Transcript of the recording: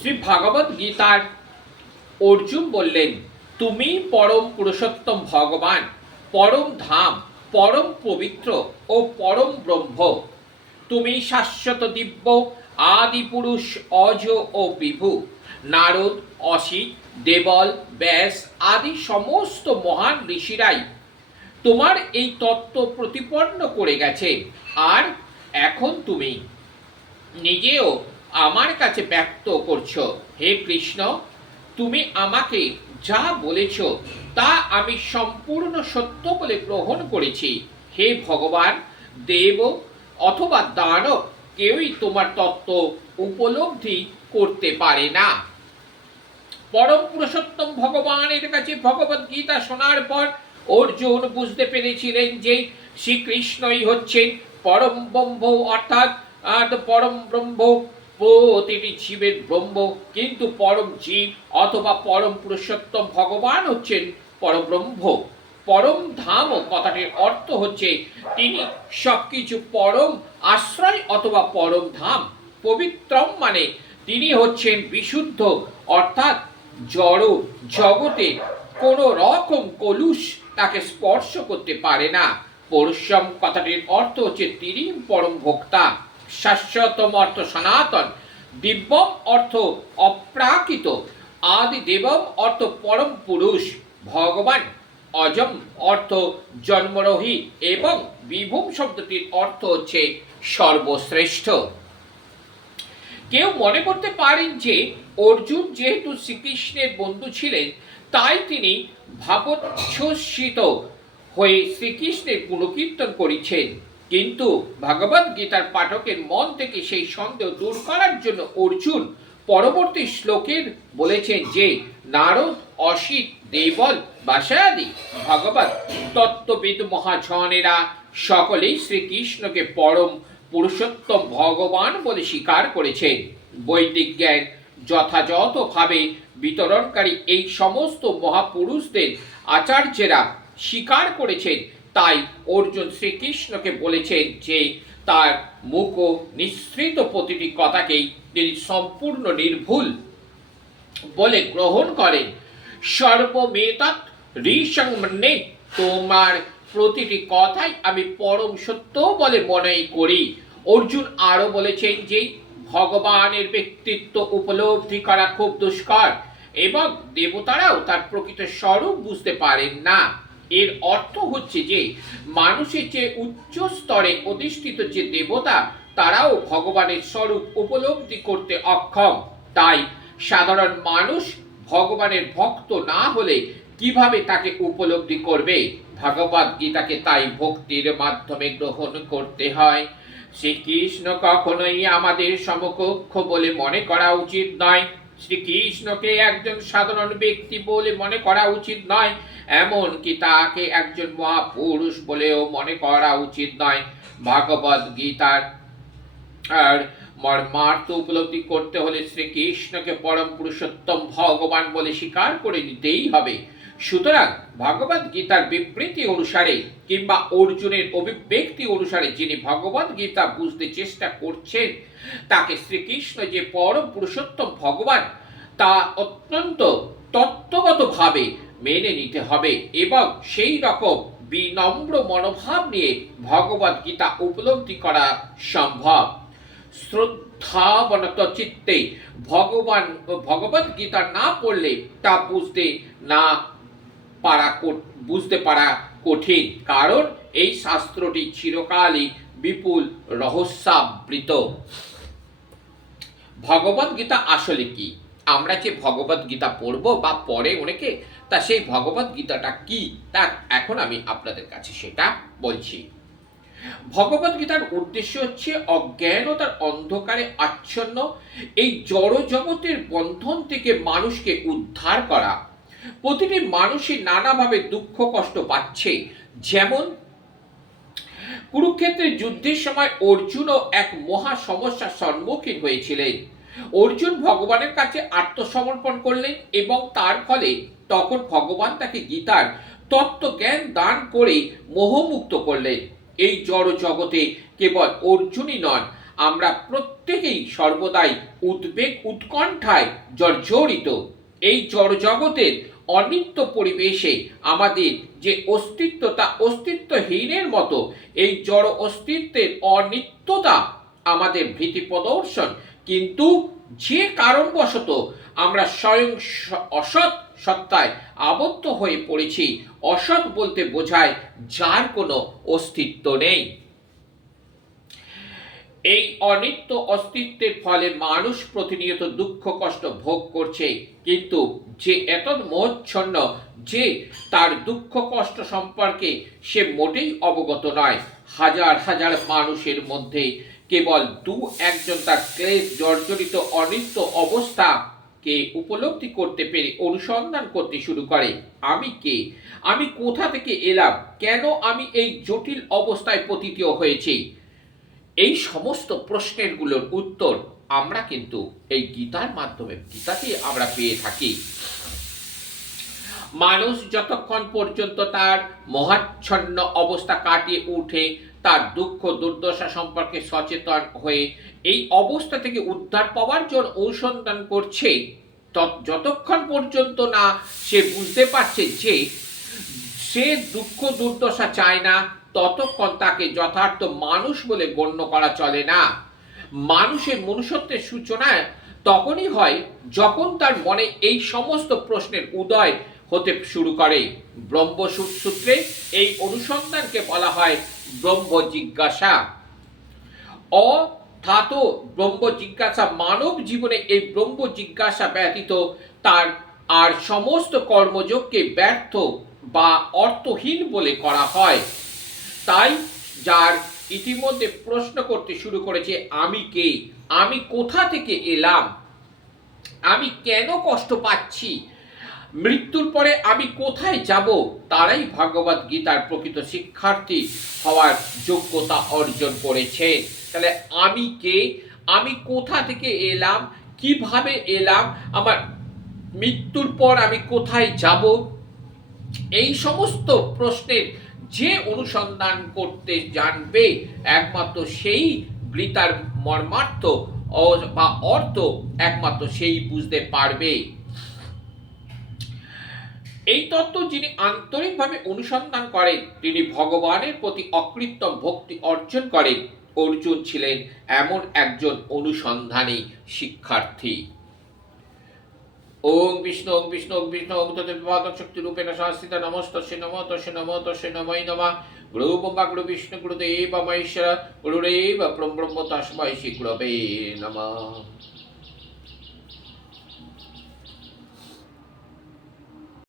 শ্রী ভাগবত গীতার অর্জুন বললেন, তুমি পরম পুরুষোত্তম ভগবান, পরম ধাম, পরম পবিত্র ও পরম ব্রহ্ম। তুমি শাশ্বত দিব্য, আদি পুরুষ, অজ ও বিভু, নারদ, অসিত, দেবল, ব্যাস আদি সমস্ত মহান ঋষিরাই। তোমার এই তত্ত্ব প্রতিপন্ন করে গেছে, আর এখন তুমি নিজেও আমার কাছে ব্যক্ত করছ, হে কৃষ্ণ, তুমি আমাকে যা বলেছ তা আমি সম্পূর্ণ সত্য বলে গ্রহণ করেছি। হে ভগবান, দেব অথবা দানব কেউই তোমার তত্ত্ব উপলব্ধি করতে পারে না। পরম পুরুষোত্তম ভগবানের কাছে ভগবত গীতা শোনার পর অর্জুন বুঝতে পেরেছিলেন যে শ্রীকৃষ্ণই হচ্ছেন পরম ব্রহ্ম, অর্থাৎ পরম ব্রহ্ম। প্রতিটি জীবের ব্রহ্ম কিন্তু পরম জীব অথবা পরম পুরুষোত্তম ভগবান হচ্ছেন পরব্রহ্ম পরম ধাম কথাটির অর্থ হচ্ছে তিনি সবকিছু পরম আশ্রয় অথবা পরম ধাম। পবিত্রম মানে তিনি হচ্ছেন বিশুদ্ধ, অর্থাৎ জড় জগতে কোনো রকম কলুষ তাকে স্পর্শ করতে পারে না। পরিশ্রম কথাটির অর্থ হচ্ছে তিনি পরম ভোক্তা। শাশ্বতম অর্থ সনাতন, দিব্যম অর্থ অপ্রাকৃত, আদি দেবম অর্থ পরম পুরুষ, ভগবান অজম অর্থ জন্মরোহী এবং বিভূম শব্দটির অর্থ হচ্ছে সর্বশ্রেষ্ঠ। কেউ মনে করতে পারেন যে অর্জুন যেহেতু শ্রীকৃষ্ণের বন্ধু ছিলেন, তাই তিনি ভাবোচ্ছ্বসিত হয়ে শ্রীকৃষ্ণের গুণকীর্তন করেছেন। কিন্তু ভগবদ গীতার পাঠকের মন থেকে সেই সন্দেহ দূর করার জন্য অর্জুন পরবর্তী শ্লোকের বলেছেন যে, নারদ, অসিত, দেবল বাসায়াদি ভগবত, তত্ত্ববিদ মহাজনেরা সকলেই শ্রীকৃষ্ণকে পরম পুরুষোত্তম ভগবান বলে স্বীকার করেছেন। বৈদিক জ্ঞান যথাযথভাবে বিতরণকারী এই সমস্ত মহাপুরুষদের আচার্যেরা স্বীকার করেছেন তাই অর্জুন শ্রীকৃষ্ণকে বলেছেন যে তার মুখ ও নিঃসৃত প্রতিটি কথাকেই তিনি সম্পূর্ণ নির্ভুল বলে গ্রহণ করেন। সর্বমেতৎ ঋসংমন্যে তোমার প্রতিটি কথাই আমি পরম সত্য বলে মনে করি। অর্জুন আরও বলেছেন যে ভগবানের ব্যক্তিত্ব উপলব্ধি করা খুব দুষ্কর এবং দেবতারাও তার প্রকৃত স্বরূপ বুঝতে পারেন না। এর অর্থ হচ্ছে যে, মানুষের যে উচ্চ স্তরে অধিষ্ঠিত যে দেবতা, তারাও ভগবানের স্বরূপ উপলব্ধি করতে অক্ষম। তাই সাধারণ মানুষ ভগবানের ভক্ত না হলে কীভাবে তাকে উপলব্ধি করবে? ভগবদ গীতাকে তাই ভক্তির মাধ্যমে গ্রহণ করতে হয়। শ্রীকৃষ্ণ কখনোই আমাদের সমকক্ষ বলে মনে করা উচিত নয়। শ্রীকৃষ্ণকে একজন সাধারণ ব্যক্তি বলে মনে করা উচিত নয়, এমনকি তাকে একজন মহাপুরুষ বলেও মনে করা উচিত নয়। ভাগবত গীতার, আর মর্মার্থ উপলব্ধি করতে হলে শ্রীকৃষ্ণকে পরম পুরুষোত্তম ভগবান বলে স্বীকার করে নিতেই হবে। সুতরাং ভগবত গীতার বিবৃতি অনুসারে কিংবা অর্জুনের অভিব্যক্তি অনুসারে যিনি ভগবত গীতা বুঝতে চেষ্টা করছেন, তাকে শ্রীকৃষ্ণ যে পরম পুরুষোত্তম ভগবান, তা অত্যন্ত তত্ত্বগতভাবে মেনে নিতে হবে এবং সেই রকম বিনম্র মনোভাব নিয়ে ভগবত গীতা উপলব্ধি করা সম্ভব। শ্রদ্ধাবনত চিত্তে ভগবান, ভগবত গীতা না পড়লে তা বুঝতে না পারা বুঝতে পারা কঠিন। কারণ এই শাস্ত্রটি চিরকালই বিপুল রহস্যাবৃত। ভগবত গীতা আসলে কি? আমরা যে ভগবত গীতা পড়ব বা পড়ে অনেকে, তা সেই ভগবত গীতাটা কি? তা এখন আমি আপনাদের কাছে সেটা বলছি। ভগবত গীতার উদ্দেশ্য হচ্ছে অজ্ঞানতার অন্ধকারে আচ্ছন্ন, এই জড় জগতের বন্ধন থেকে মানুষকে উদ্ধার করা। প্রতিটি মানুষই নানাভাবে দুঃখ, কষ্ট পাচ্ছে। যেমন কুরুক্ষেত্রের যুদ্ধের সময় অর্জুনও এক মহা সমস্যার সম্মুখীন হয়েছিলেন। অর্জুন ভগবানের কাছে আত্মসমর্পণ করলেন এবং তার ফলে তখন ভগবান তাকে গীতার তত্ত্বজ্ঞান দান করে মোহমুক্ত করলেন। এই জড় জগতে কেবল অর্জুনই নন, আমরা প্রত্যেকেই সর্বদাই উদ্বেগ, উৎকণ্ঠায় জর্জরিত। এই জড়জগতের অনিত্য পরিবেশে আমাদের যে অস্তিত্ব তা অস্তিত্বহীনের মতো, এই জড় অস্তিত্বের অনিত্যতা আমাদের ভীতি প্রদর্শন। কিন্তু যে কারণবশত আমরা স্বয়ং অসৎ সত্তায় আবদ্ধ হয়ে পড়েছি, অসৎ বলতে বোঝায় যার কোনো অস্তিত্ব নেই। এই অনিত্য অস্তিত্বের ফলে মানুষ প্রতিনিয়ত দুঃখ, কষ্ট ভোগ করছে। কিন্তু যে এত মোহচ্ছন্ন, যে তার দুঃখ, কষ্ট সম্পর্কে সে মোটেই অবগত নয়। হাজার হাজার মানুষের মধ্যে কেবল দু একজন তার ক্লেশ, জর্জরিত অনিত্য অবস্থা কে উপলব্ধি করতে পেরে অনুসন্ধান করতে শুরু করে। আমি কে? আমি কোথা থেকে এলাম? কেন আমি এই জটিল অবস্থায় পতিত হয়েছি? এই সমস্ত প্রশ্নেরগুলোর উত্তর আমরা কিন্তু এই গীতার মাধ্যমে গীতাতে আমরা পেয়ে থাকি। মানুষ যতক্ষণ পর্যন্ত তার মহাচ্ছন্ন অবস্থা কাটিয়ে উঠে, তার দুঃখ দুর্দশা সম্পর্কে সচেতন হয়ে, এই অবস্থা থেকে উদ্ধার পাওয়ার জন্য অনুসন্ধান করছে যতক্ষণ পর্যন্ত না সে বুঝতে পারছে যে সে দুঃখ দুর্দশা চায় না ততক্ষণ তাকে যথার্থ মানুষ বলে গণ্য করা চলে না। মানুষের মনুষ্যত্বের সূচনা তখনই হয় যখন তার মনে এই সমস্ত প্রশ্নের উদয় হতে শুরু করে। ব্রহ্ম সূ- সূত্রে এই অনুসন্ধানকে বলা হয় ব্রহ্ম জিজ্ঞাসা। অথাত ব্রহ্ম জিজ্ঞাসা মানব জীবনে এই ব্রহ্ম জিজ্ঞাসা ব্যতীত তার আর সমস্ত কর্মযোগকে ব্যর্থ বা অর্থহীন বলে করা হয়। তাই যার ইতিমধ্যে প্রশ্ন করতে শুরু করেছে, আমি কে? আমি কোথা থেকে এলাম? আমি কেন কষ্ট পাচ্ছি? মৃত্যুর পরে আমি কোথায় যাব? তারাই ভগবত গীতার প্রকৃত শিক্ষার্থী হওয়ার যোগ্যতা অর্জন করেছে। তাহলে আমি কে? আমি কোথা থেকে এলাম? কীভাবে এলাম? আমার মৃত্যুর পর আমি কোথায় যাব? এই সমস্ত প্রশ্নের যে অনুসন্ধান করতে জানবে, একমাত্র সেই গীতার মর্মার্থ বা অর্থ একমাত্র সেই বুঝতে পারবে। এই তত্ত্ব যিনি আন্তরিকভাবে অনুসন্ধান করেন, তিনি ভগবানের প্রতি অকৃত্রিম ভক্তি অর্জন করেন। অর্জুন ছিলেন এমন একজন অনুসন্ধানী শিক্ষার্থী। ওম বিষ্ণু ওম বিষ্ণু ওম বিষ্ণু ওম তদ্বিপাদক শক্তি রূপেণ সংস্থিত নমস্তস্য নম, তস্য নম, তস্য নমৈ নম। গুরু ব্রহ্মা, গুরু বিষ্ণু গুরুদেব মহেশ্বর গুরুরেব ব্রহ্ম তস্মৈ শ্রী গুরবে নমঃ।